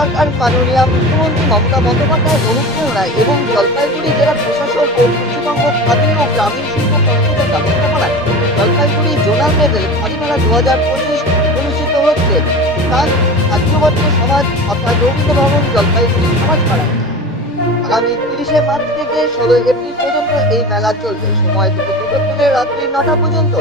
সরকার মাননীয় মুখ্যমন্ত্রী মমতা বন্দ্যোপাধ্যায়ের অনুপ্রেরণায় এবং জলপাইগুড়ি জেলা প্রশাসন ও পশ্চিমবঙ্গ খাদি ও গ্রামীণ শিল্প পরিষদের ব্যবস্থাপনায় জলপাইগুড়ি জোনাল লেভেল খাদি মেলা 2025 অনুষ্ঠিত হচ্ছে। স্থান আর্যভট্ট সমাজ অর্থাৎ রবীন্দ্র ভবন, জলপাইগুড়ি সমাজপাড়ায়। আগামী 30শে মার্চ থেকে 16 এপ্রিল পর্যন্ত এই মেলা চলবে। সময় দুপুর 2টা থেকে রাত্রি 9টা পর্যন্ত।